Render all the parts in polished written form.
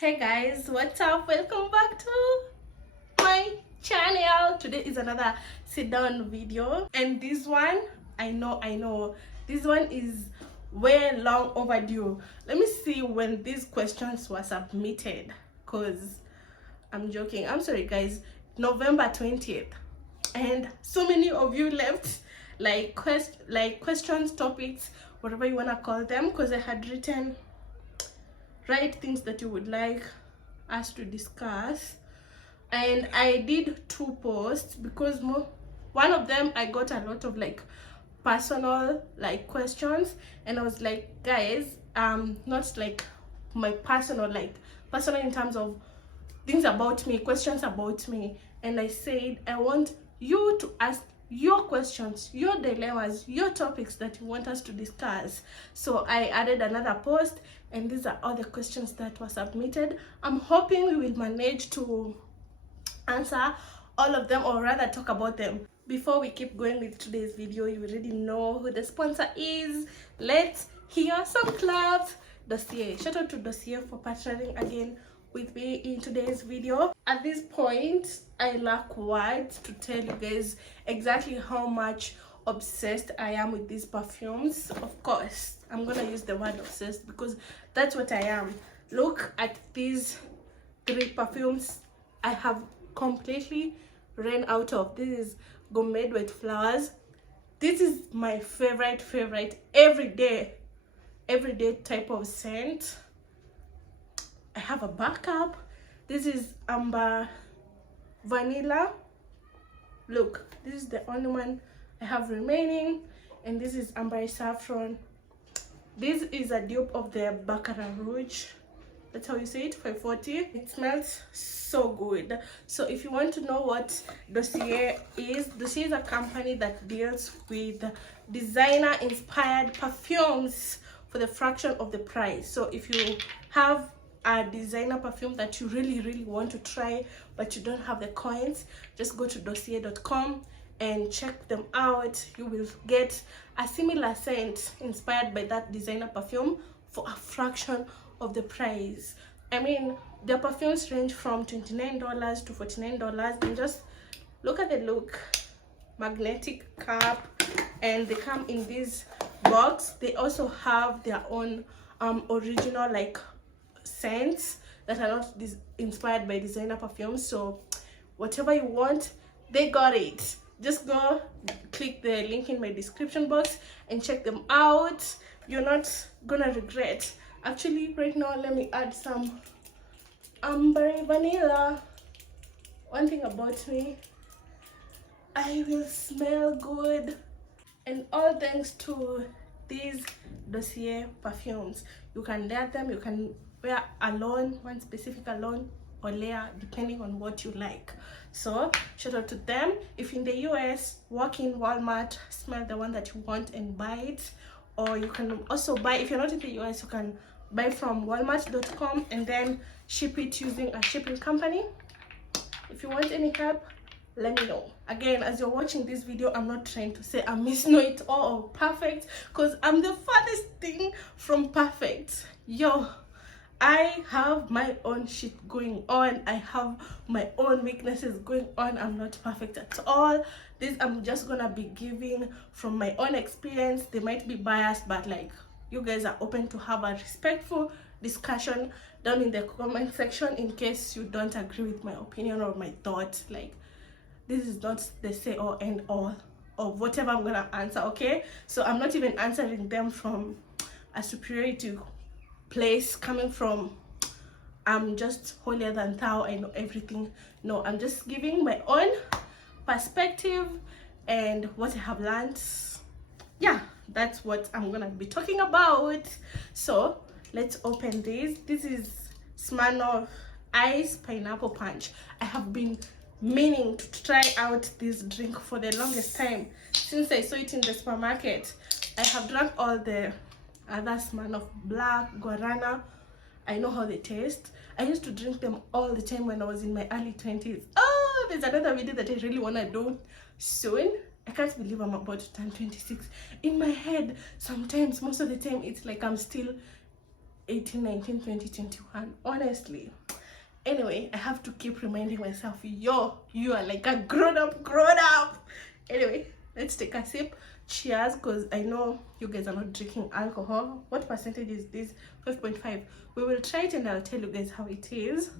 Hey guys, what's up? Welcome back to my channel. Today is another sit down video, and this one I know this one is way long overdue. Let me see when these questions were submitted, because I'm joking. I'm sorry guys. November 20th, and so many of you left like questions, topics, whatever you want to call them, because I had written write things that you would like us to discuss, and I did two posts because one of them I got a lot of like personal like questions, and I was like, guys, not like my personal in terms of things about me, questions about me, and I said I want you to ask your questions, your dilemmas, your topics that you want us to discuss. So I added another post, and these are all the questions that were submitted. I'm hoping we will manage to answer all of them, or rather talk about them. Before we keep going with today's video, you already know who the sponsor is. Let's hear some claps. Dossier. Shout out to Dossier for partnering again with me in today's video. At this point, I lack words to tell you guys exactly how much obsessed I am with these perfumes. Of course, I'm gonna use the word obsessed because that's what I am. Look at these three perfumes I have completely ran out of. This is Gourmet with Flowers. This is my favorite everyday type of scent. I have a backup. This is Amber Vanilla. Look, this is the only one I have remaining, and this is Amber Saffron. This is a dupe of the Baccarat Rouge. That's how you say it, 540. It smells so good. So if you want to know what Dossier is a company that deals with designer inspired perfumes for the fraction of the price. So if you have a designer perfume that you really want to try but you don't have the coins, just go to dossier.com and check them out. You will get a similar scent inspired by that designer perfume for a fraction of the price. I mean, their perfumes range from $29 to $49, and just look at the look. Magnetic cap, and they come in this box. They also have their own original like scents that are not inspired by designer perfumes. So whatever you want, they got it. Just go click the link in my description box and check them out. You're not gonna regret. Actually, right now, let me add some Amber Vanilla. One thing about me, I will smell good, and all thanks to these Dossier perfumes. You can layer them, you can wear alone, one specific alone, or layer depending on what you like. So shout out to them. If in the US, walk in Walmart, smell the one that you want and buy it. Or you can also buy, if you're not in the US, you can buy from walmart.com and then ship it using a shipping company. If you want any help, let me know. Again, as you're watching this video, I'm not trying to say I'm Miss Know It All or perfect, because I'm the farthest thing from perfect. Yo, I have my own shit going on. I have my own weaknesses going on. I'm not perfect at all. This I'm just gonna be giving from my own experience. They might be biased, but like, you guys are open to have a respectful discussion down in the comment section in case you don't agree with my opinion or my thoughts. Like, this is not the say or end all of whatever I'm gonna answer, okay? So I'm not even answering them from a superiority place coming from I'm just holier than thou, I know everything. No, I'm just giving my own perspective and what I have learned. Yeah, that's what I'm gonna be talking about. So let's open this. This is Smirnoff Ice Pineapple Punch. I have been meaning to try out this drink for the longest time since I saw it in the supermarket. I have drank all the other Smirnoff Black, Guarana. I know how they taste. I used to drink them all the time when I was in my early 20s. Oh, there's another video that I really want to do soon. I can't believe I'm about to turn 26. In my head, sometimes, most of the time, it's like I'm still 18, 19, 20, 21. Honestly. Anyway, I have to keep reminding myself, yo, you are like a grown up. Anyway, let's take a sip. Cheers, because I know you guys are not drinking alcohol. What percentage is this? 5.5. We will try it and I'll tell you guys how it is.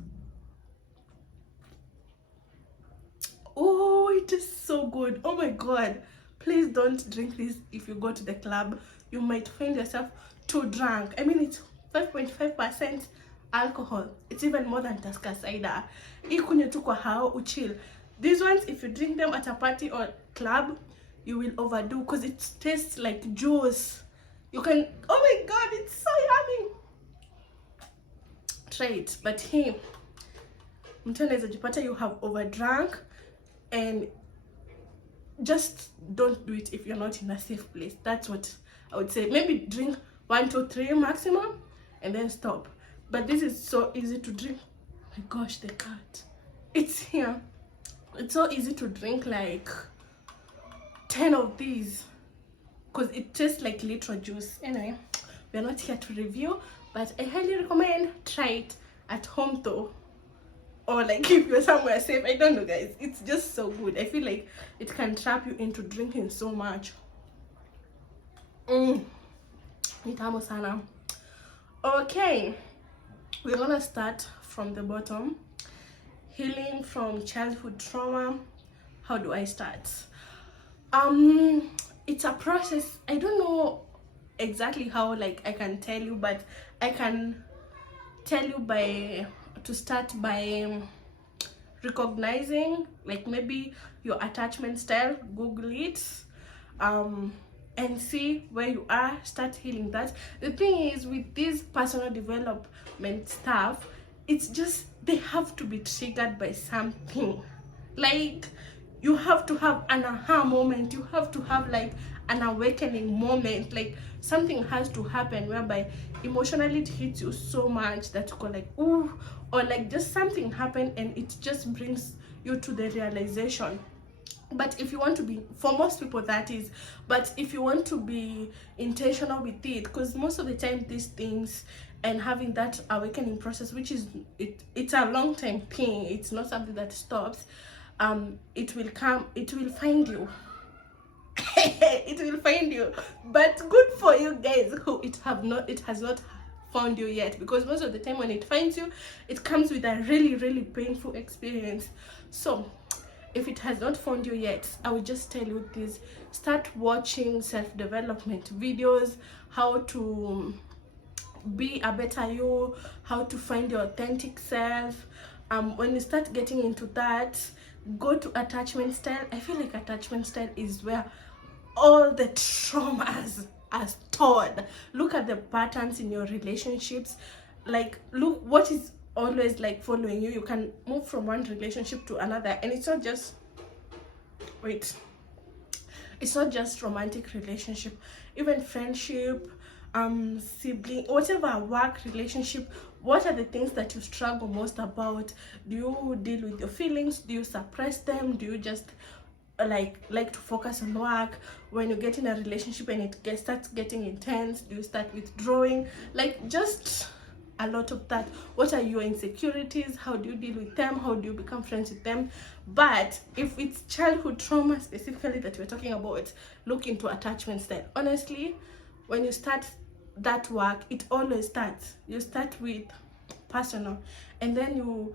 Oh, it is so good. Oh my god, please don't drink this if you go to the club. You might find yourself too drunk. I mean, it's 5.5% alcohol. It's even more than Tusker cider. Ikunywe tu kwa hao uchill. These ones, if you drink them at a party or club, you will overdo because it tastes like juice. You can, oh my god, it's so yummy. Try it. But hey, you have overdrunk, and just don't do it if you're not in a safe place. That's what I would say. Maybe drink 1, 2, 3 maximum and then stop. But this is so easy to drink. Oh my gosh, the cat, it's here. It's so easy to drink like 10 of these because it tastes like literal juice. Anyway, we're not here to review, but I highly recommend try it at home though, or like if you're somewhere safe. I don't know guys, it's just so good. I feel like it can trap you into drinking so much. Ni tamu sana. Okay, we're gonna start from the bottom. Healing from childhood trauma. How do I start? It's a process. I don't know exactly how, like I can tell you, but I can tell you by recognizing like maybe your attachment style. Google it and see where you are. Start healing that. The thing is with this personal development stuff, it's just they have to be triggered by something. Like you have to have an aha moment, you have to have like an awakening moment. Like something has to happen whereby emotionally it hits you so much that you go like ooh, or like just something happened and it just brings you to the realization. But if you want to be, for most people that is, but if you want to be intentional with it, because most of the time these things and having that awakening process, which is it's a long time thing, it's not something that stops. It will come, it will find you. It will find you. But good for you guys who it has not found you yet, because most of the time when it finds you, it comes with a really painful experience. So if it has not found you yet, I will just tell you this: start watching self-development videos, how to be a better you, how to find your authentic self. When you start getting into that, go to attachment style. I feel like attachment style is where all the traumas are stored. Look at the patterns in your relationships. Like look what is always like following you. You can move from one relationship to another, and it's not just it's not just romantic relationship, even friendship, sibling, whatever, work, relationship. What are the things that you struggle most about? Do you deal with your feelings? Do you suppress them? Do you just like to focus on work? When you get in a relationship and it starts getting intense, do you start withdrawing? Like just a lot of that. What are your insecurities? How do you deal with them? How do you become friends with them? But if it's childhood trauma specifically that we're talking about, look into attachment style. Honestly, when you start that work, it always starts, you start with personal, and then you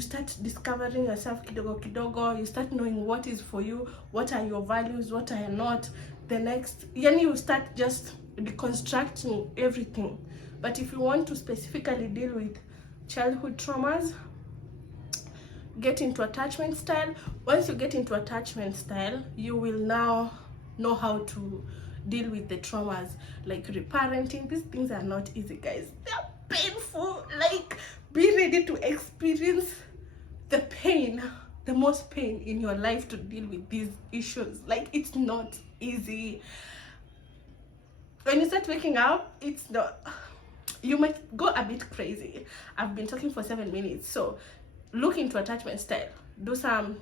start discovering yourself kidogo kidogo. You start knowing what is for you, what are your values, what are not. The next, you start just deconstructing everything. But if you want to specifically deal with childhood traumas, get into attachment style. Once you get into attachment style, you will now know how to deal with the traumas, like reparenting. These things are not easy, guys. They're painful. Like, be ready to experience the pain, the most pain in your life to deal with these issues. Like, it's not easy. When you start waking up, it's not, you might go a bit crazy. I've been talking for 7 minutes, so look into attachment style. Do some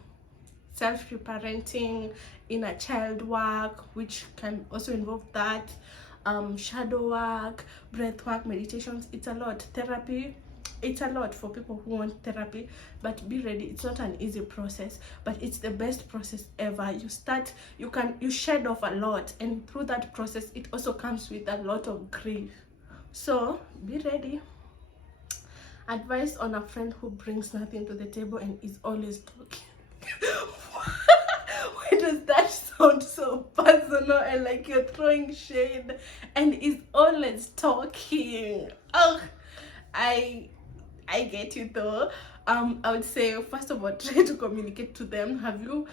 self-reparenting, inner child work, which can also involve that. shadow work, breath work, meditations. It's a lot. Therapy, it's a lot for people who want therapy, but be ready. It's not an easy process, but it's the best process ever. You shed off a lot, and through that process it also comes with a lot of grief. So be ready. Advice on a friend who brings nothing to the table and is always talking. Why does that sound so personal and like you're throwing shade and is always talking? Oh, I get you though. I would say, first of all, try to communicate to them.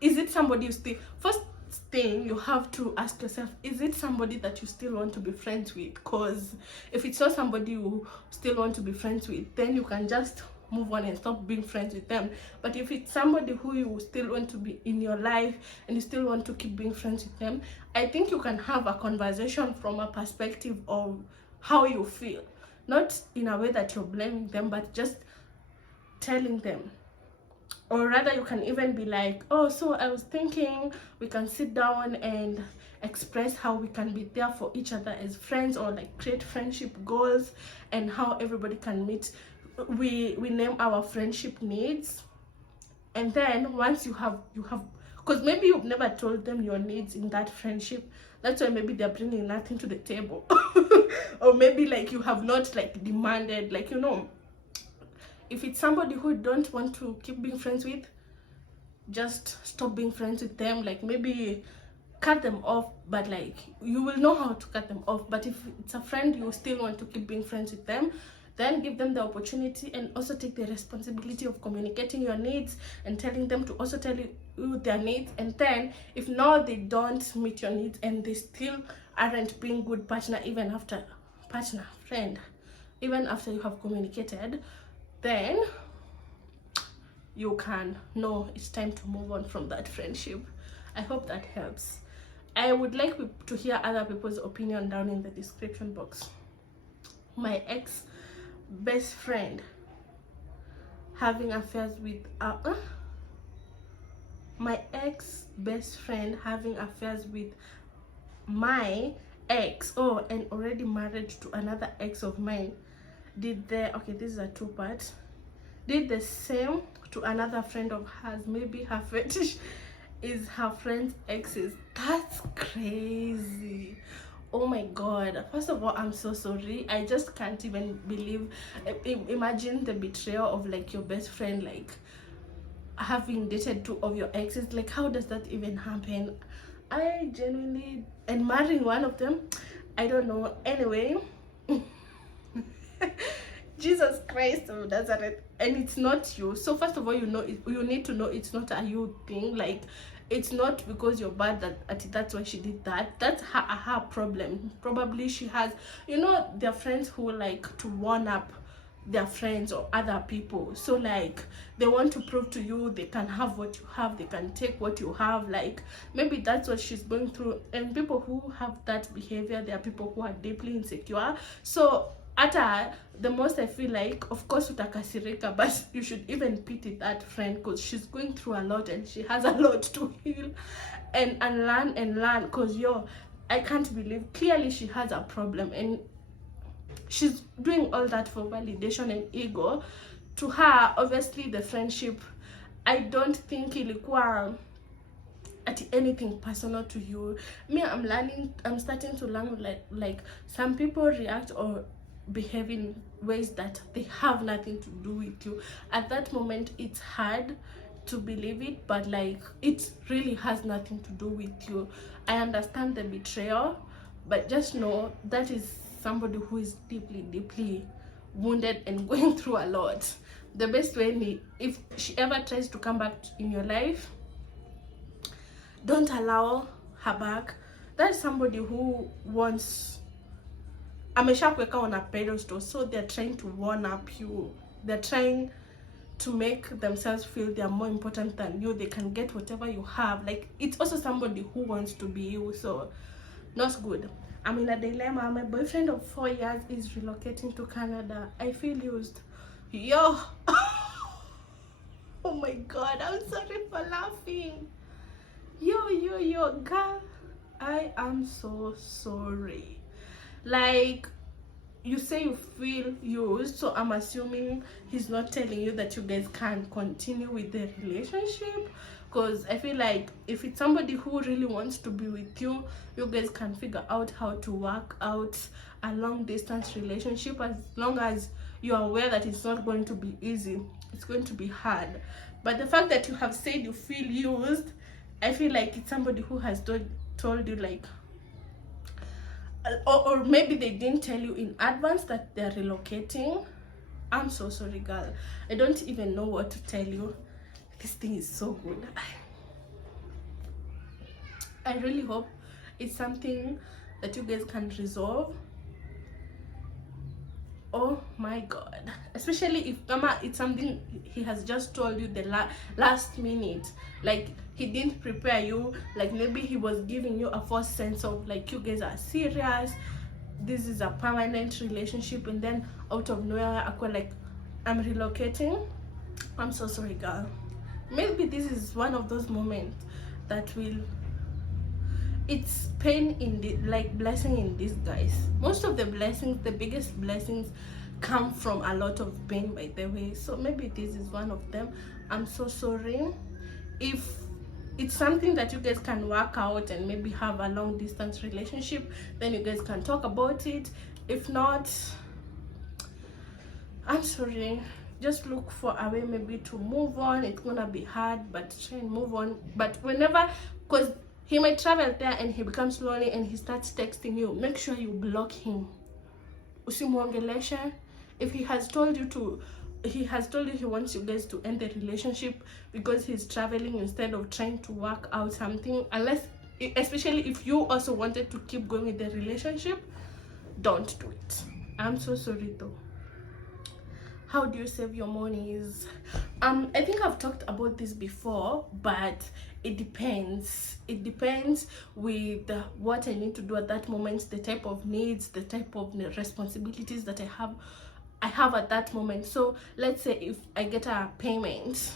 Is it somebody you still, first thing you have to ask yourself, is it somebody that you still want to be friends with? Because if it's not somebody you still want to be friends with, then you can just move on and stop being friends with them. But if it's somebody who you still want to be in your life and you still want to keep being friends with them, I think you can have a conversation from a perspective of how you feel, not in a way that you're blaming them, but just telling them. Or rather, you can even be like, oh, so I was thinking we can sit down and express how we can be there for each other as friends, or like create friendship goals and how everybody can meet. We name our friendship needs, and then once you have, because maybe you've never told them your needs in that friendship. That's why maybe they're bringing nothing to the table. Or maybe like you have not like demanded, like, you know, if it's somebody who you don't want to keep being friends with, just stop being friends with them. Like maybe cut them off, but like you will know how to cut them off. But if it's a friend you still want to keep being friends with them, then give them the opportunity and also take the responsibility of communicating your needs and telling them to also tell you their needs. And then if now they don't meet your needs and they still aren't being good partner, even after even after you have communicated, then you can know it's time to move on from that friendship. I hope that helps. I would like to hear other people's opinion down in the description box. My ex best friend having affairs with my ex best friend having affairs with my ex, oh, and already married to another ex of mine. Okay, this is a two-part. Did the same to another friend of hers. Maybe her fetish is her friend's exes. That's crazy. Oh my god. First of all, I'm so sorry. I just can't even believe. Imagine the betrayal of like your best friend, like having dated two of your exes. Like, how does that even happen? I genuinely, and marrying one of them, I don't know. Anyway, Jesus Christ of Nazareth. And it's not you. So first of all, you need to know it's not a you thing. Like, it's not because you're bad that's why she did that. That's her problem. Probably she has, you know, their friends who like to one up their friends or other people. So like they want to prove to you they can have what you have, they can take what you have. Like maybe that's what she's going through. And people who have that behavior, they are people who are deeply insecure. So the most I feel like, of course utakasirika, but you should even pity that friend because she's going through a lot and she has a lot to heal and learn. Because I can't believe, clearly she has a problem and she's doing all that for validation and ego. To her, obviously the friendship, I don't think ilikuwa at anything personal to you. Me, I'm starting to learn like some people react or behave in ways that they have nothing to do with you. At that moment it's hard to believe it, but like it really has nothing to do with you. I understand the betrayal, but just know that is somebody who is deeply wounded and going through a lot. The best way, if she ever tries to come back in your life, don't allow her back. That's somebody who wants ameshakuweka on a pedestal, so they're trying to one up you. They're trying to make themselves feel they're more important than you. They can get whatever you have. Like, it's also somebody who wants to be you, so not good. I'm in a dilemma. My boyfriend of 4 years is relocating to Canada. I feel used. Yo. Oh my god, I'm sorry for laughing. Yo, girl. I am so sorry. Like, you say you feel used, so I'm assuming he's not telling you that you guys can continue with the relationship, because I feel like if it's somebody who really wants to be with you, you guys can figure out how to work out a long distance relationship, as long as you are aware that it's not going to be easy, it's going to be hard. But the fact that you have said you feel used, I feel like it's somebody who has told you, like, or maybe they didn't tell you in advance that they're relocating. I'm so sorry, girl. I don't even know what to tell you. This thing is so good. I really hope it's something that you guys can resolve. Oh my god, especially if it's something he has just told you the last minute, like he didn't prepare you, like maybe he was giving you a false sense of like you guys are serious, this is a permanent relationship, and then out of nowhere I go like, I'm relocating. I'm so sorry, girl. Maybe this is one of those moments that will, it's pain in the, like, blessing in disguise. Most of the blessings, the biggest blessings, come from a lot of pain, by the way. So maybe this is one of them. I'm so sorry. If it's something that you guys can work out and maybe have a long distance relationship, then you guys can talk about it. If not, I'm sorry. Just look for a way maybe to move on. It's gonna be hard, but try and move on. But whenever, because he might travel there and he becomes lonely and he starts texting you, make sure you block him. Usimuongeleshe. If he has told you he wants you guys to end the relationship because he's traveling instead of trying to work out something, unless, especially if you also wanted to keep going with the relationship, don't do it. I'm so sorry though. How do you save your monies? I think I've talked about this before, but it depends with what I need to do at that moment, the type of needs, the type of responsibilities that I have at that moment. So let's say if I get a payment,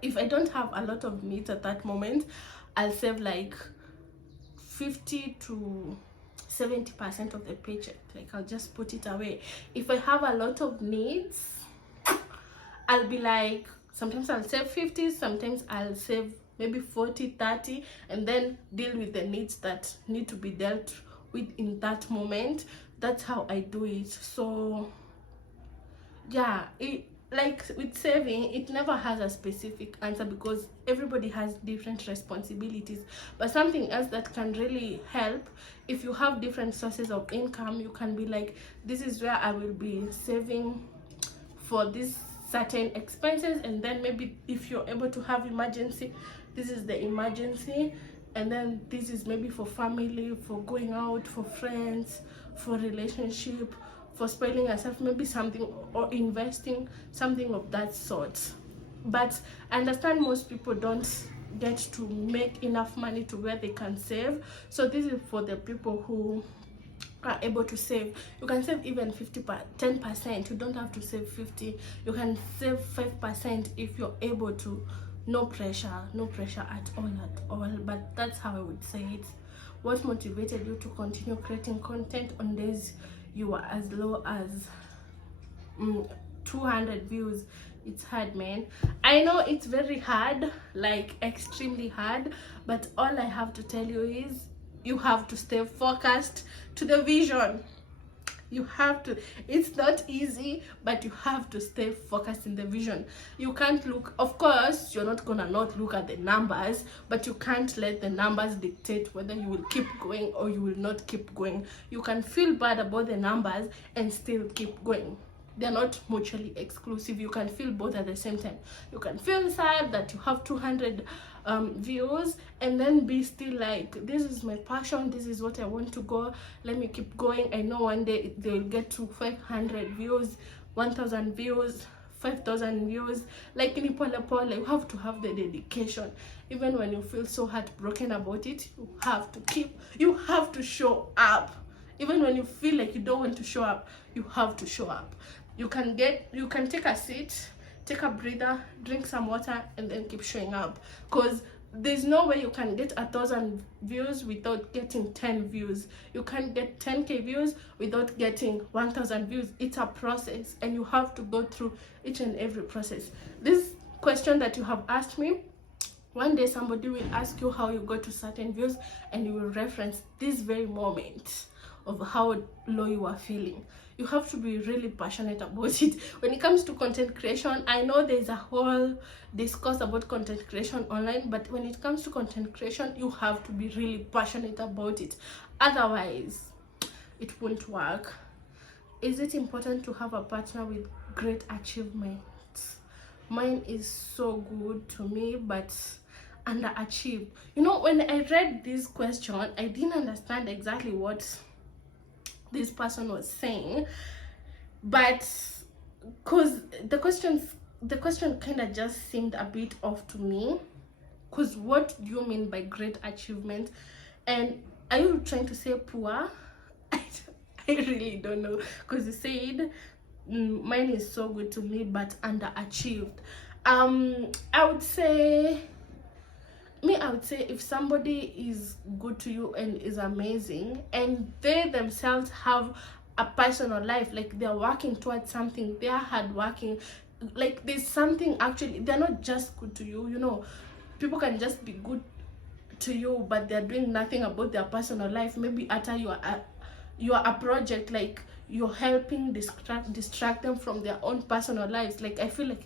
if I don't have a lot of needs at that moment, I'll save like 50 to 70% of the paycheck. Like, I'll just put it away. If I have a lot of needs, I'll be like, sometimes I'll save 50, sometimes I'll save maybe 40, 30, and then deal with the needs that need to be dealt with in that moment. That's how I do it. So yeah, like with saving, it never has a specific answer because everybody has different responsibilities. But something else that can really help, if you have different sources of income, you can be like, this is where I will be saving for these certain expenses, and then maybe if you're able to have emergency, this is the emergency, and then this is maybe for family, for going out, for friends, for relationship, for spoiling yourself, maybe something, or investing, something of that sort. But I understand most people don't get to make enough money to where they can save. So this is for the people who are able to save. You can save even 10%. You don't have to save 50. You can save 5% if you're able to. No pressure at all. But that's how I would say it. What motivated you to continue creating content on days you were as low as 200 views? It's hard, man. I know it's very hard, like extremely hard, but all I have to tell you is you have to stay focused to the vision. You have to, it's not easy, but you have to stay focused in the vision. You can't look, of course you're not gonna not look at the numbers, but you can't let the numbers dictate whether you will keep going or you will not keep going. You can feel bad about the numbers and still keep going. They're not mutually exclusive. You can feel both at the same time. You can feel sad that you have 200 views and then be still like, this is my passion, this is what I want to go, let me keep going. I know one day they'll get to 500 views, 1000 views, 5000 views. Like in pole pole, you have to have the dedication. Even when you feel so heartbroken about it, you have to show up. Even when you feel like you don't want to show up, you have to show up. You can take a seat, take a breather, drink some water, and then keep showing up. Because there's no way you can get 1,000 views without getting 10 views. You can't get 10k views without getting 1,000 views. It's a process, and you have to go through each and every process. This question that you have asked me, one day somebody will ask you how you got to certain views, and you will reference this very moment of how low you are feeling. You have to be really passionate about it. When it comes to content creation, I know there's a whole discourse about content creation online, but when it comes to content creation, you have to be really passionate about it. Otherwise, it won't work. Is it important to have a partner with great achievements? Mine is so good to me, but underachieved. You know, when I read this question, I didn't understand exactly what this person was saying, but because the question kind of just seemed a bit off to me, because what do you mean by great achievement? And are you trying to say poor? I really don't know, because you said mine is so good to me but underachieved. I would say if somebody is good to you and is amazing, and they themselves have a personal life, like they're working towards something, they're hardworking, like there's something, actually they're not just good to you. You know, people can just be good to you but they're doing nothing about their personal life. Maybe after you are a project, like you're helping distract them from their own personal lives. Like I feel like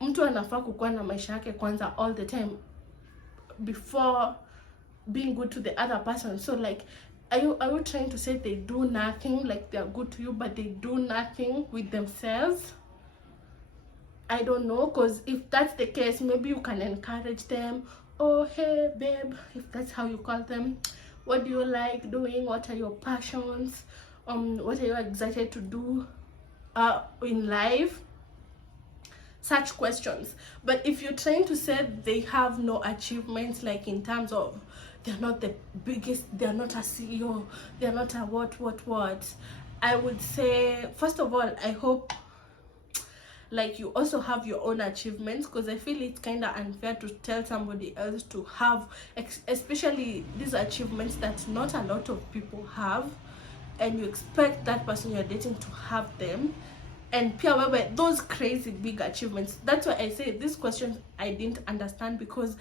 mtu anafaa kukuwa na maisha yake kwanza all the time before being good to the other person. So like, are you trying to say they do nothing, like they're good to you but they do nothing with themselves? I don't know, because if that's the case, maybe you can encourage them. Oh, hey babe, if that's how you call them, what do you like doing? What are your passions? What are you excited to do in life? Such questions. But if you're trying to say they have no achievements, like in terms of they're not the biggest, they're not a CEO, they're not a what, I would say, first of all, I hope like you also have your own achievements, because I feel it's kind of unfair to tell somebody else to have, especially these achievements that not a lot of people have, and you expect that person you're dating to have them. And pia wewe, those crazy big achievements. That's why I say this question I didn't understand, because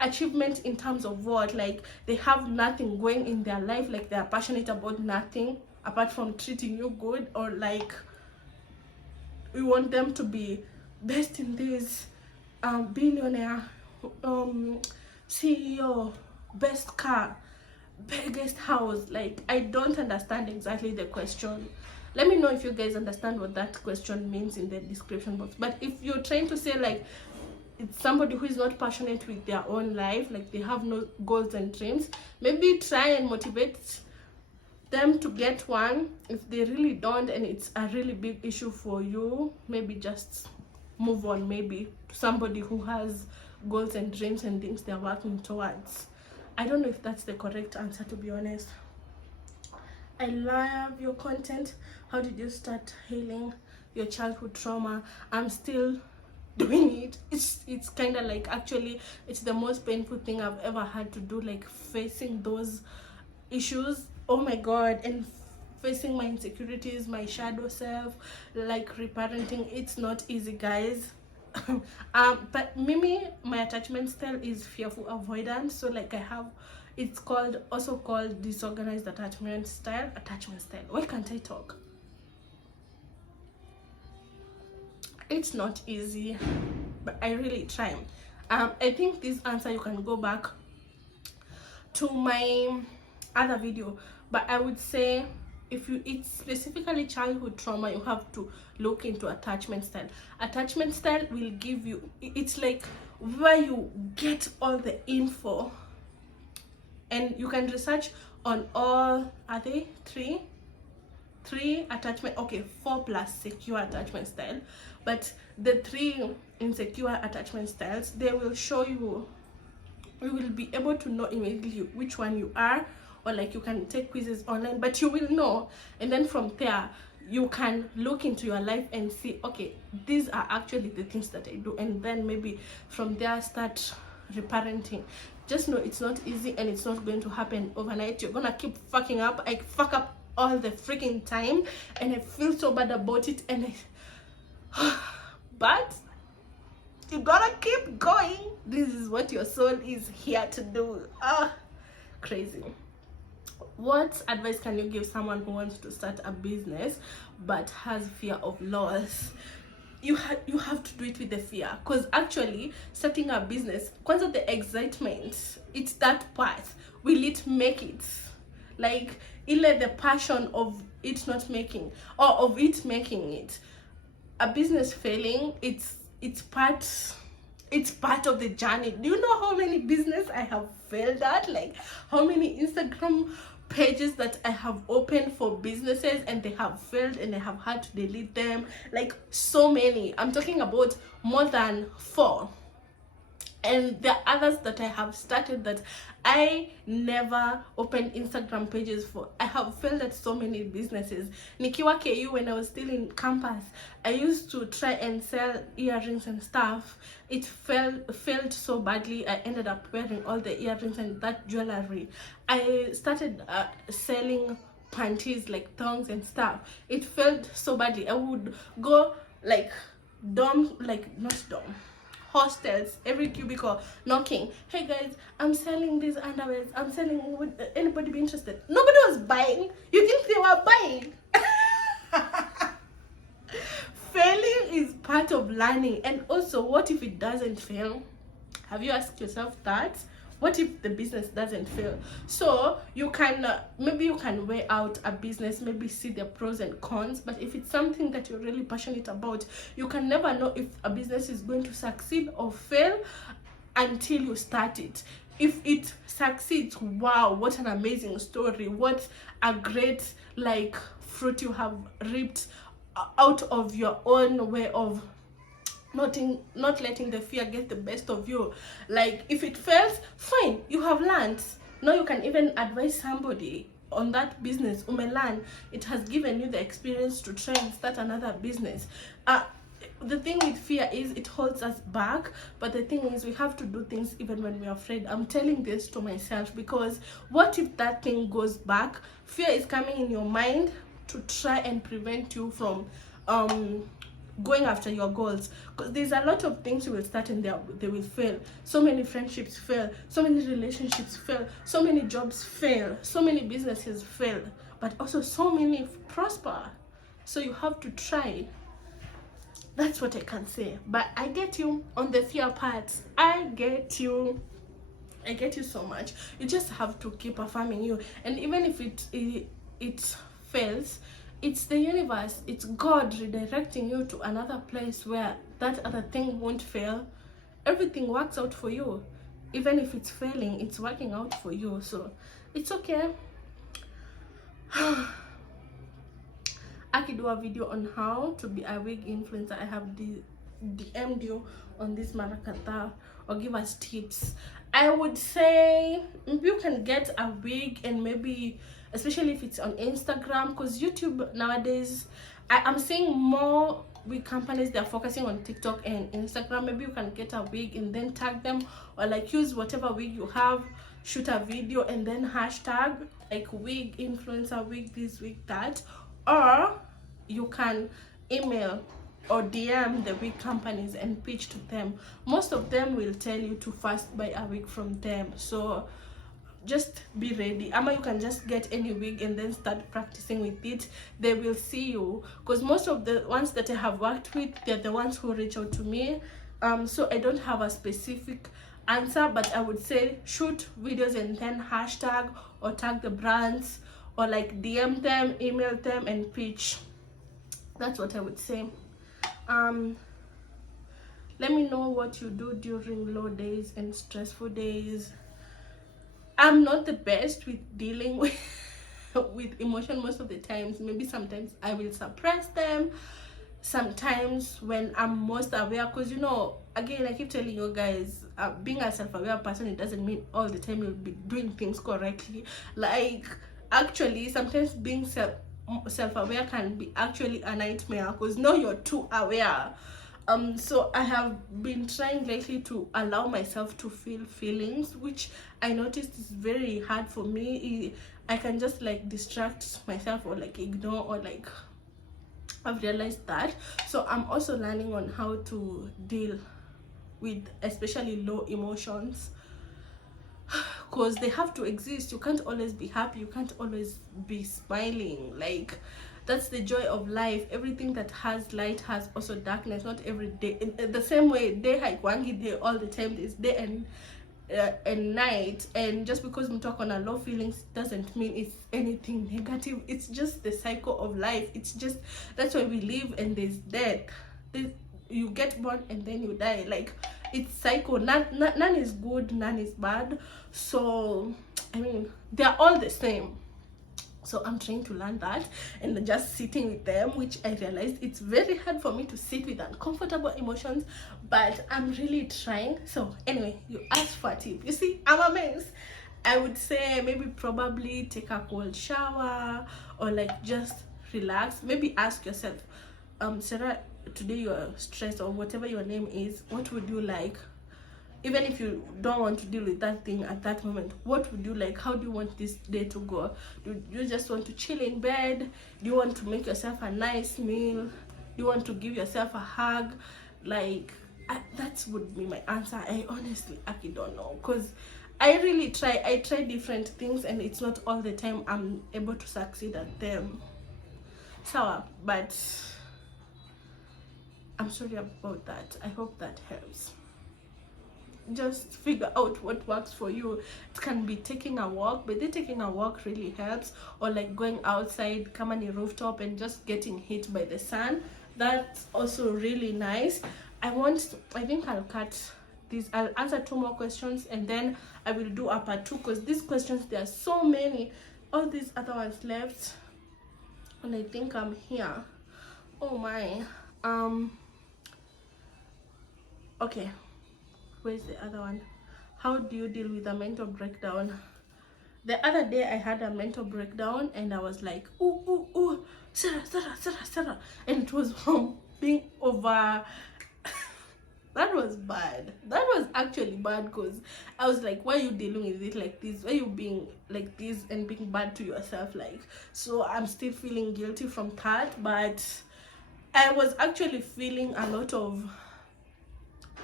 achievement in terms of what? Like they have nothing going in their life, like they are passionate about nothing apart from treating you good, or like we want them to be best in this, billionaire, CEO, best car, biggest house. Like I don't understand exactly the question. Let me know if you guys understand what that question means in the description box. But if you're trying to say like it's somebody who is not passionate with their own life, like they have no goals and dreams, maybe try and motivate them to get one. If they really don't, and it's a really big issue for you, maybe just move on, maybe to somebody who has goals and dreams and things they're working towards. I don't know if that's the correct answer, to be honest. I love your content. How did you start healing your childhood trauma? I'm still doing it. It's kind of like, actually it's the most painful thing I've ever had to do, like facing those issues. Oh my god. And facing my insecurities, my shadow self, like reparenting. It's not easy, guys. But Mimi, my attachment style is fearful avoidance. So like I have, it's also called disorganized attachment style. Why can't I talk? It's not easy, but I really try. I think this answer you can go back to my other video, but I would say if it's specifically childhood trauma, you have to look into attachment style. Attachment style will give you, it's like where you get all the info, and you can research on all, are they three attachment, okay, 4 plus secure attachment style, but the 3 insecure attachment styles, they will show you, you will be able to know immediately which one you are, or like you can take quizzes online, but you will know, and then from there you can look into your life and see, okay, these are actually the things that I do, and then maybe from there start reparenting. Just know it's not easy and it's not going to happen overnight. You're gonna keep fucking up. I fuck up all the freaking time and I feel so bad about it, and but you gotta keep going. This is what your soul is here to do. Crazy. What advice can you give someone who wants to start a business but has fear of loss? You have to do it with the fear, because actually starting a business, kwanza the excitement, it's that part. Will it make it? Like, ile the passion of it not making, or of it making it. A business failing, it's part of the journey. Do you know how many business I have failed at? Like, how many Instagram pages that I have opened for businesses and they have failed and I have had to delete them. Like, so many. I'm talking about more than 4. And there are others that I have started that I never opened Instagram pages for. I have failed at so many businesses. Nikiwa KU, when I was still in campus, I used to try and sell earrings and stuff. It failed so badly. I ended up wearing all the earrings and that jewelry. I started selling panties, like thongs and stuff. It failed so badly. I would go like hostels, every cubicle, knocking. Hey guys, I'm selling these underwears. I'm selling. Would anybody be interested? Nobody was buying. You think they were buying? Failing is part of learning. And also, what if it doesn't fail? Have you asked yourself that? What if the business doesn't fail? So you can maybe you can weigh out a business, maybe see the pros and cons. But if it's something that you're really passionate about, you can never know if a business is going to succeed or fail until you start it. If it succeeds, wow, what an amazing story. What a great like fruit you have reaped out of your own way of not letting the fear get the best of you. Like, if it fails, fine, you have learned. Now you can even advise somebody on that business. Learn. It has given you the experience to try and start another business. The thing with fear is it holds us back, but the thing is we have to do things even when we're afraid. I'm telling this to myself, because what if that thing goes back? Fear is coming in your mind to try and prevent you from going after your goals, because there's a lot of things you will start and they will fail. So many friendships fail, so many relationships fail, so many jobs fail, so many businesses fail, but also so many prosper. So you have to try. That's what I can say. But I get you on the fear part. I get you so much. You just have to keep affirming you, and even if it fails, it's the universe, it's God redirecting you to another place where that other thing won't fail. Everything works out for you. Even if it's failing, it's working out for you. So it's okay. I could do a video on how to be a wig influencer. I have DM'd you on this Marakata, or give us tips. I would say maybe you can get a wig, and maybe especially if it's on Instagram, because YouTube nowadays, I'm seeing more wig companies, they're focusing on TikTok and Instagram. Maybe you can get a wig and then tag them, or like use whatever wig you have, shoot a video and then hashtag like wig influencer, wig this, wig that. Or you can email or DM the wig companies and pitch to them. Most of them will tell you to first buy a wig from them. So just be ready. Ama you can just get any wig and then start practicing with it. They will see you, because most of the ones that I have worked with, they're the ones who reach out to me. So I don't have a specific answer, but I would say shoot videos and then hashtag or tag the brands, or like DM them, email them and pitch. That's what I would say. Let me know what you do during low days and stressful days. I'm not the best with dealing with emotion most of the times. Maybe sometimes I will suppress them. Sometimes when I'm most aware, because you know, again, I keep telling you guys, being a self-aware person, it doesn't mean all the time you'll be doing things correctly. Like, actually, sometimes being self-aware can be actually a nightmare, because now you're too aware. So I have been trying lately to allow myself to feel feelings, which I noticed is very hard for me. I can just like distract myself or like ignore, or like I've realized that. So I'm also learning on how to deal with especially low emotions, because they have to exist. You can't always be happy, you can't always be smiling. Like, that's the joy of life. Everything that has light has also darkness. Not every day in the same way day haikwangi day all the time. There's day and night, and just because we talk on a low feelings doesn't mean it's anything negative. It's just the cycle of life. It's just, that's why we live, and there's death. You get born and then you die. Like, it's cycle. None is good, none is bad. So I mean, they're all the same. So I'm trying to learn that, and just sitting with them, which I realized it's very hard for me to sit with uncomfortable emotions, but I'm really trying. So anyway, you asked for a tip. You see, I'm a mess. I would say maybe probably take a cold shower, or like just relax. Maybe ask yourself, Sarah, today you're stressed, or whatever your name is, what would you like? Even if you don't want to deal with that thing at that moment, what would you like? How do you want this day to go? Do you just want to chill in bed? Do you want to make yourself a nice meal? Do you want to give yourself a hug? Like, that would be my answer. I honestly don't know, because I really try. I try different things, and it's not all the time I'm able to succeed at them. So, but I'm sorry about that. I hope that helps. Just figure out what works for you. It can be taking a walk, but then taking a walk really helps, or like going outside, come on a rooftop and just getting hit by the sun. That's also really nice. I think I'll cut this. I'll answer 2 more questions, and then I will do a part 2, because these questions, there are so many. All these other ones left, and I think I'm here. Oh my. Okay, where's the other one? How do you deal with a mental breakdown? The other day I had a mental breakdown, and I was like, ooh, Sarah, and it was from being over. That was bad. That was actually bad, because I was like, why are you dealing with it like this? Why are you being like this and being bad to yourself? Like, so I'm still feeling guilty from that, but I was actually feeling a lot of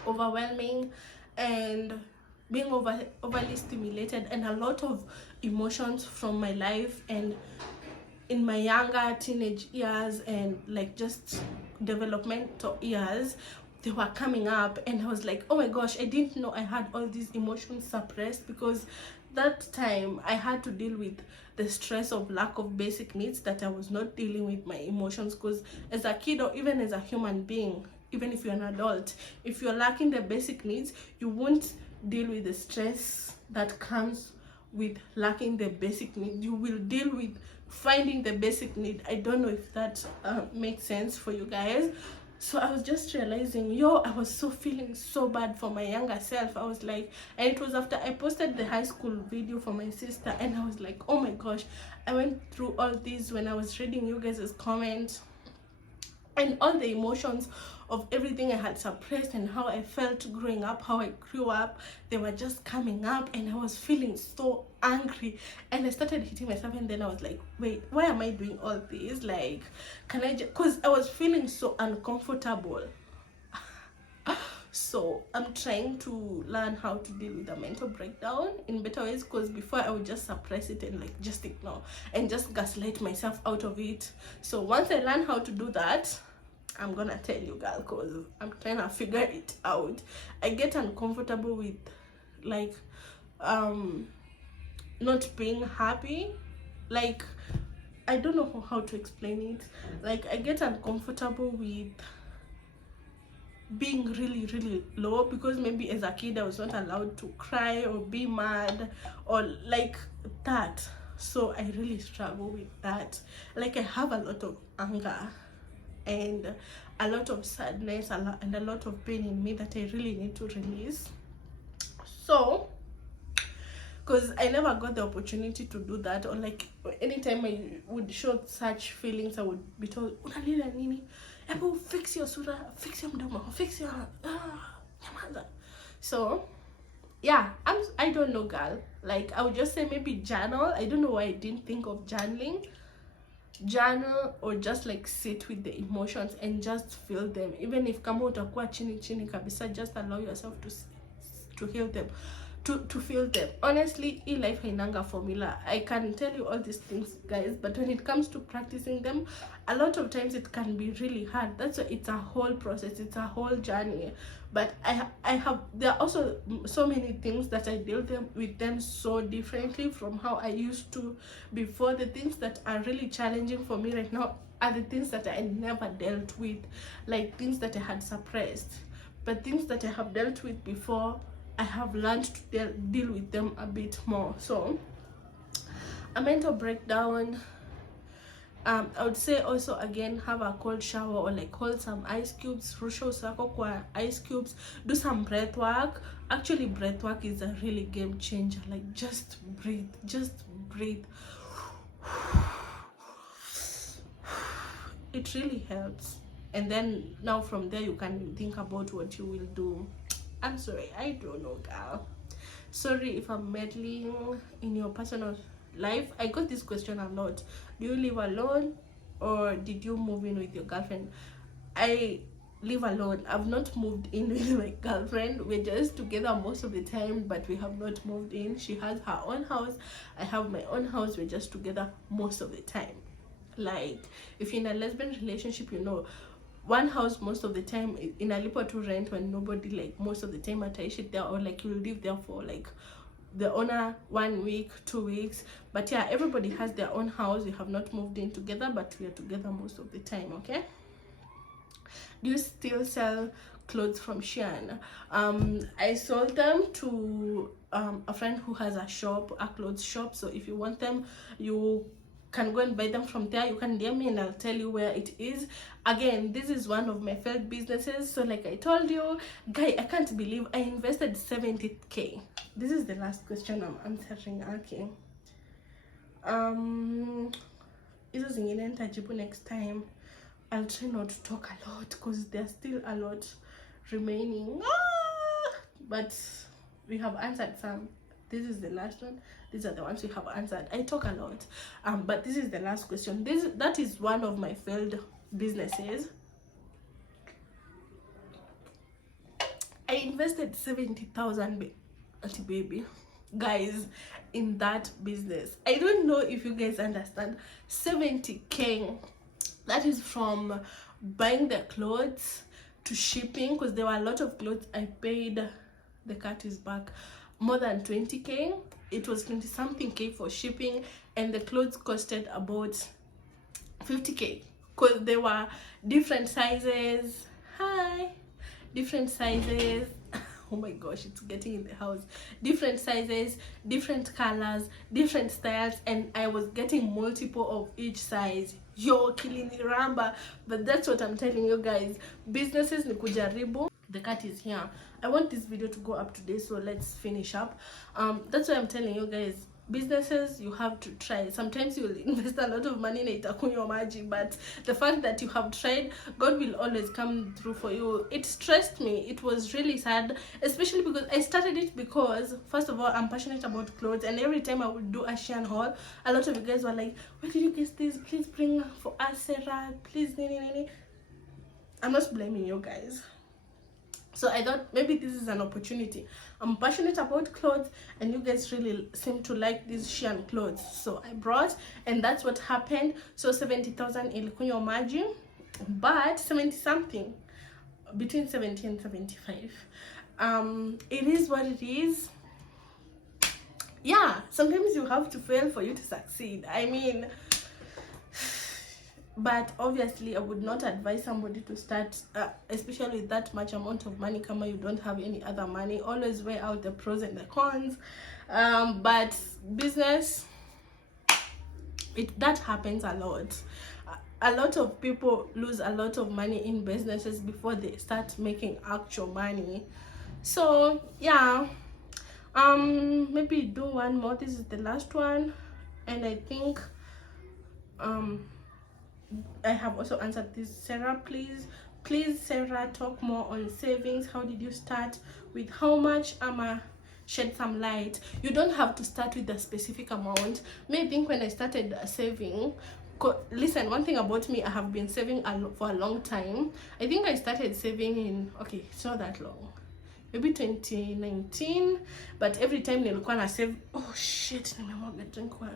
overwhelming and being overly stimulated, and a lot of emotions from my life and in my younger teenage years, and like just developmental years, they were coming up, and I was like, oh my gosh, I didn't know I had all these emotions suppressed, because that time I had to deal with the stress of lack of basic needs, that I was not dealing with my emotions. Because as a kid, or even as a human being, even if you're an adult, if you're lacking the basic needs, you won't deal with the stress that comes with lacking the basic need. You will deal with finding the basic need. I don't know if that makes sense for you guys. So I was just realizing, I was feeling so bad for my younger self. I was like, and it was after I posted the high school video for my sister, and I was like, oh my gosh, I went through all this when I was reading you guys' comments, and all the emotions of everything I had suppressed, and how I felt growing up, how I grew up, they were just coming up, and I was feeling so angry, and I started hitting myself, and then I was like, wait, why am I doing all this? Like, can I just, because I was feeling so uncomfortable. So I'm trying to learn how to deal with a mental breakdown in better ways, because before I would just suppress it and like just ignore and just gaslight myself out of it. So once I learn how to do that, I'm gonna tell you, girl, because I'm trying to figure it out. I get uncomfortable with like not being happy. Like, I don't know how to explain it. Like, I get uncomfortable with being really low, because maybe as a kid I was not allowed to cry or be mad or like that. So I really struggle with that. Like, I have a lot of anger and a lot of sadness and a lot of pain in me that I really need to release. So, because I never got the opportunity to do that, or like anytime I would show such feelings, I would be told, unalila nini? Ebu, fix your sura, fix your mdomo, fix your nyamaza. So yeah, I don't know, girl. Like, I would just say maybe journal. I don't know why I didn't think of journaling. Journal, or just like sit with the emotions and just feel them. Even if kama utakuwa chini chini kabisa, just allow yourself to heal them, to feel them. Honestly, in life hainanga formula. I can tell you all these things, guys, but when it comes to practicing them, a lot of times it can be really hard. That's why it's a whole process, it's a whole journey. But I have, there are also so many things that I deal with them so differently from how I used to before. The things that are really challenging for me right now are the things that I never dealt with, like things that I had suppressed. But things that I have dealt with before, I have learned to deal with them a bit more. So a mental breakdown, I would say also, again, have a cold shower, or like hold some ice cubes, rusha usako kwa ice cubes, do some breath work. Actually, breath work is a really game changer. Like, just breathe, it really helps. And then now from there you can think about what you will do. I'm sorry, I don't know, girl. Sorry if I'm meddling in your personal life. I got this question a lot. Do you live alone, or did you move in with your girlfriend? I live alone. I've not moved in with my girlfriend. We're just together most of the time, but we have not moved in. She has her own house, I have my own house. We're just together most of the time. Like, if you're in a lesbian relationship, you know, one house most of the time in a lipo to rent, when nobody, like, most of the time attached there, or like you live there for like the owner 1 week, 2 weeks. But yeah, everybody has their own house. We have not moved in together, but we are together most of the time. Okay, do you still sell clothes from Shein? I sold them to a friend who has a shop, a clothes shop. So if you want them, you can go and buy them from there. You can DM me and I'll tell you where it is. Again, this is one of my failed businesses. So like I told you, guy, I can't believe I invested 70k. This is the last question I'm answering. Okay, hizo zingine nitajibu next time. I'll try not to talk a lot because there's still a lot remaining. But we have answered some. This is the last one. These are the ones we have answered. I talk a lot, but this is the last question. That is one of my failed businesses. I invested 70,000 baby, guys, in that business. I don't know if you guys understand. 70k. That is from buying the clothes to shipping, because there were a lot of clothes I paid. The cat is back. More than 20k. It was 20 something k for shipping, and the clothes costed about 50k, because they were different sizes. Hi, different sizes. Oh my gosh, it's getting in the house. Different sizes, different colors, different styles, and I was getting multiple of each size. Yo, kilini ramba. But that's what I'm telling you guys. Businesses ni kujaribu. The cat is here. I want this video to go up today, so let's finish up. That's why I'm telling you guys, businesses, you have to try. Sometimes you will invest a lot of money in itakunywa maji, but the fact that you have tried, God will always come through for you. It stressed me. It was really sad, especially because I started it because, first of all, I'm passionate about clothes, and every time I would do a Shein haul, a lot of you guys were like, where did you get this? Please bring for us, Sarah. Please, nini. I'm not blaming you guys. So I thought maybe this is an opportunity. I'm passionate about clothes, and you guys really seem to like these Shein clothes. So I brought, and that's what happened. So 70,000 ilikunywa maji, but 70 something, between 70 and 75. It is what it is. Yeah, sometimes you have to fail for you to succeed. I mean, but obviously I would not advise somebody to start, especially with that much amount of money. Kama you don't have any other money, always weigh out the pros and the cons. But business, that happens a lot. A lot of people lose a lot of money in businesses before they start making actual money. So yeah, maybe do one more. This is the last one, and I think I have also answered this. Sarah, please Sarah, talk more on savings. How did you start? With how much? Shed some light. You don't have to start with a specific amount. May I think when I started saving, listen, one thing about me, I have been saving for a long time. I think I started saving in, okay, it's not that long, maybe 2019, but every time nilikuwa na save. Oh shit, nimemwaga drink well.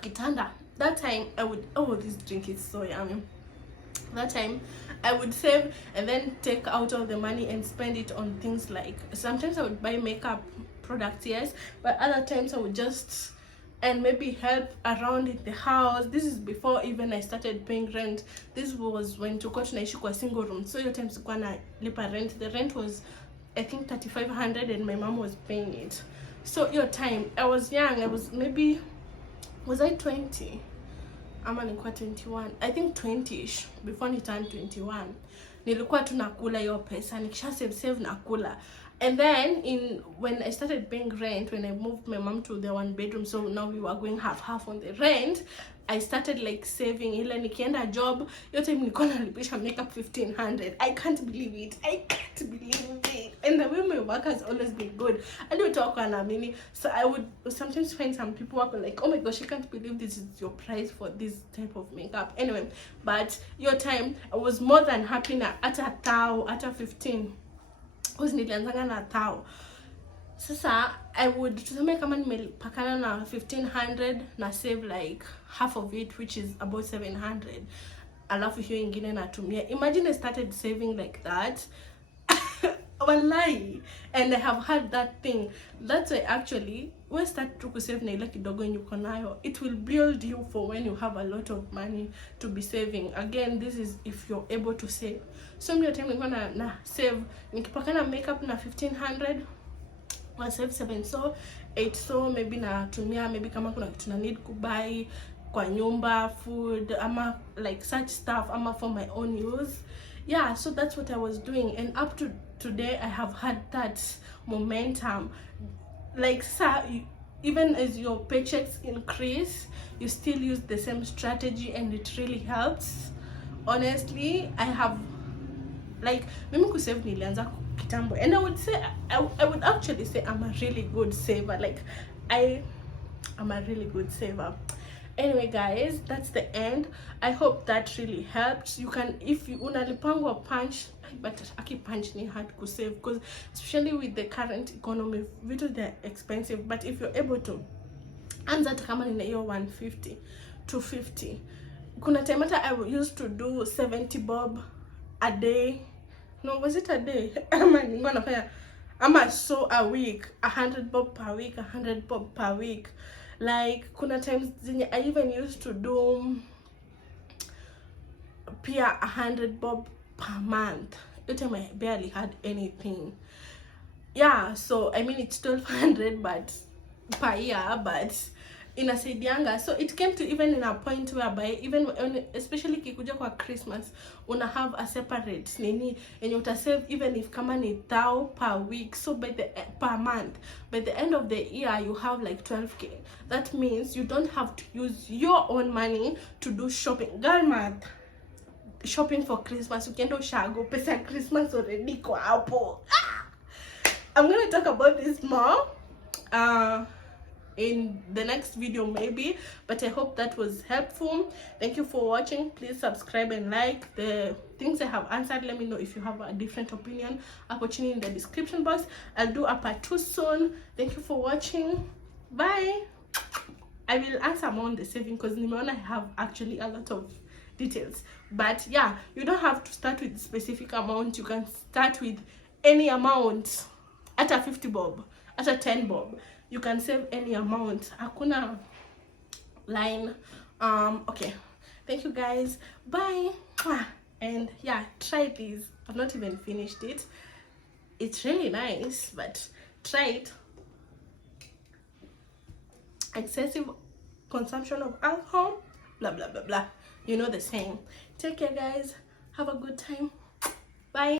Kitanda. That time I would, oh, this drink is so yummy. That time I would save and then take out all the money and spend it on things like, sometimes I would buy makeup products, yes, but other times I would just, and maybe help around in the house. This is before even I started paying rent. This was when tulikuwa tunaishi kwa single room, so your time sikuwa na lipa rent. The rent was, I think, 3,500 and my mom was paying it. So your time, I was young, I was maybe, was I 20? Ama nilikuwa 21, I think 20ish, before ni turn 21. Nilikuwa tunakula hiyo pesa, nikisha save nakula. And then when I started paying rent, when I moved my mom to the 1 bedroom, so now we were going half on the rent, I started like saving. Ila nikienda job, your time nilikuwa nalipisha makeup 1,500. I can't believe it. And the way my work has always been good. I do talk on a mini, so I would sometimes find some people who are like, oh my gosh, I can't believe this is your price for this type of makeup. Anyway, but your time, I was more than happy na at a 15. Was nilianzanga na tao. Sasa I would, tuseme kama nimepakana na 1,500 na save like half of it, which is about 700. Alafu hiyo ingine natumia. Imagine I started saving like that. Wallahi. And I have had that thing. That's why actually, when start to save na ile kidogo yenye uko nayo, it will build you for when you have a lot of money to be saving. Again, this is if you're able to save. So many time nilikuwa na save, nikipakana makeup na 1,500, na save 7 so 8 so maybe natumia, maybe kama kuna kitu na need kubuy kwa nyumba, food, ama like such stuff, ama for my own use. Yeah, so that's what I was doing, and up to today I have had that momentum. Like, sir, even as your paychecks increase, you still use the same strategy, and it really helps. Honestly, I have, like, mimi kusave nilianza kitambo, and I would say, I would actually say I'm a really good saver. Like, I'm a really good saver. Anyway guys, that's the end. I hope that really helped. You can, if you unalipangwa punch, but aki punch ni hard to save, because especially with the current economy, vitu they're expensive. But if you're able to, anza kama nina hiyo 150 250. Kuna time hata I used to do 70 bob a day. No, was it a day? So a week, 100 bob per week, 100 bob per week. Like, kuna times I even used to do pia 100 bob per month. That time I barely had anything. Yeah, so I mean it's 1,200 but per year, but inasaidianga. So it came to even in a point whereby even when, especially kikuja kwa Christmas, una have a separate nini and you save, even if kama ni 1,000 per week, so per month, by the end of the year you have like 12k. That means you don't have to use your own money to do shopping. Girl math, shopping for Christmas, ukienda ushago pesa Christmas already kwa hapo. I'm gonna talk about this more in the next video maybe, but I hope that was helpful. Thank you for watching. Please subscribe and like the things I have answered. Let me know if you have a different opinion. Opportunity in the description box. I'll do a part 2 soon. Thank you for watching. Bye. I will answer more on the saving because nimeona I have actually a lot of details. But yeah, you don't have to start with specific amount. You can start with any amount. At a 50 bob, at a 10 bob, you can save any amount. Hakuna line. Okay, thank you guys, bye. And yeah, try this. I've not even finished it. It's really nice, but try it. Excessive consumption of alcohol, blah blah blah blah, you know the saying. Take care guys, have a good time.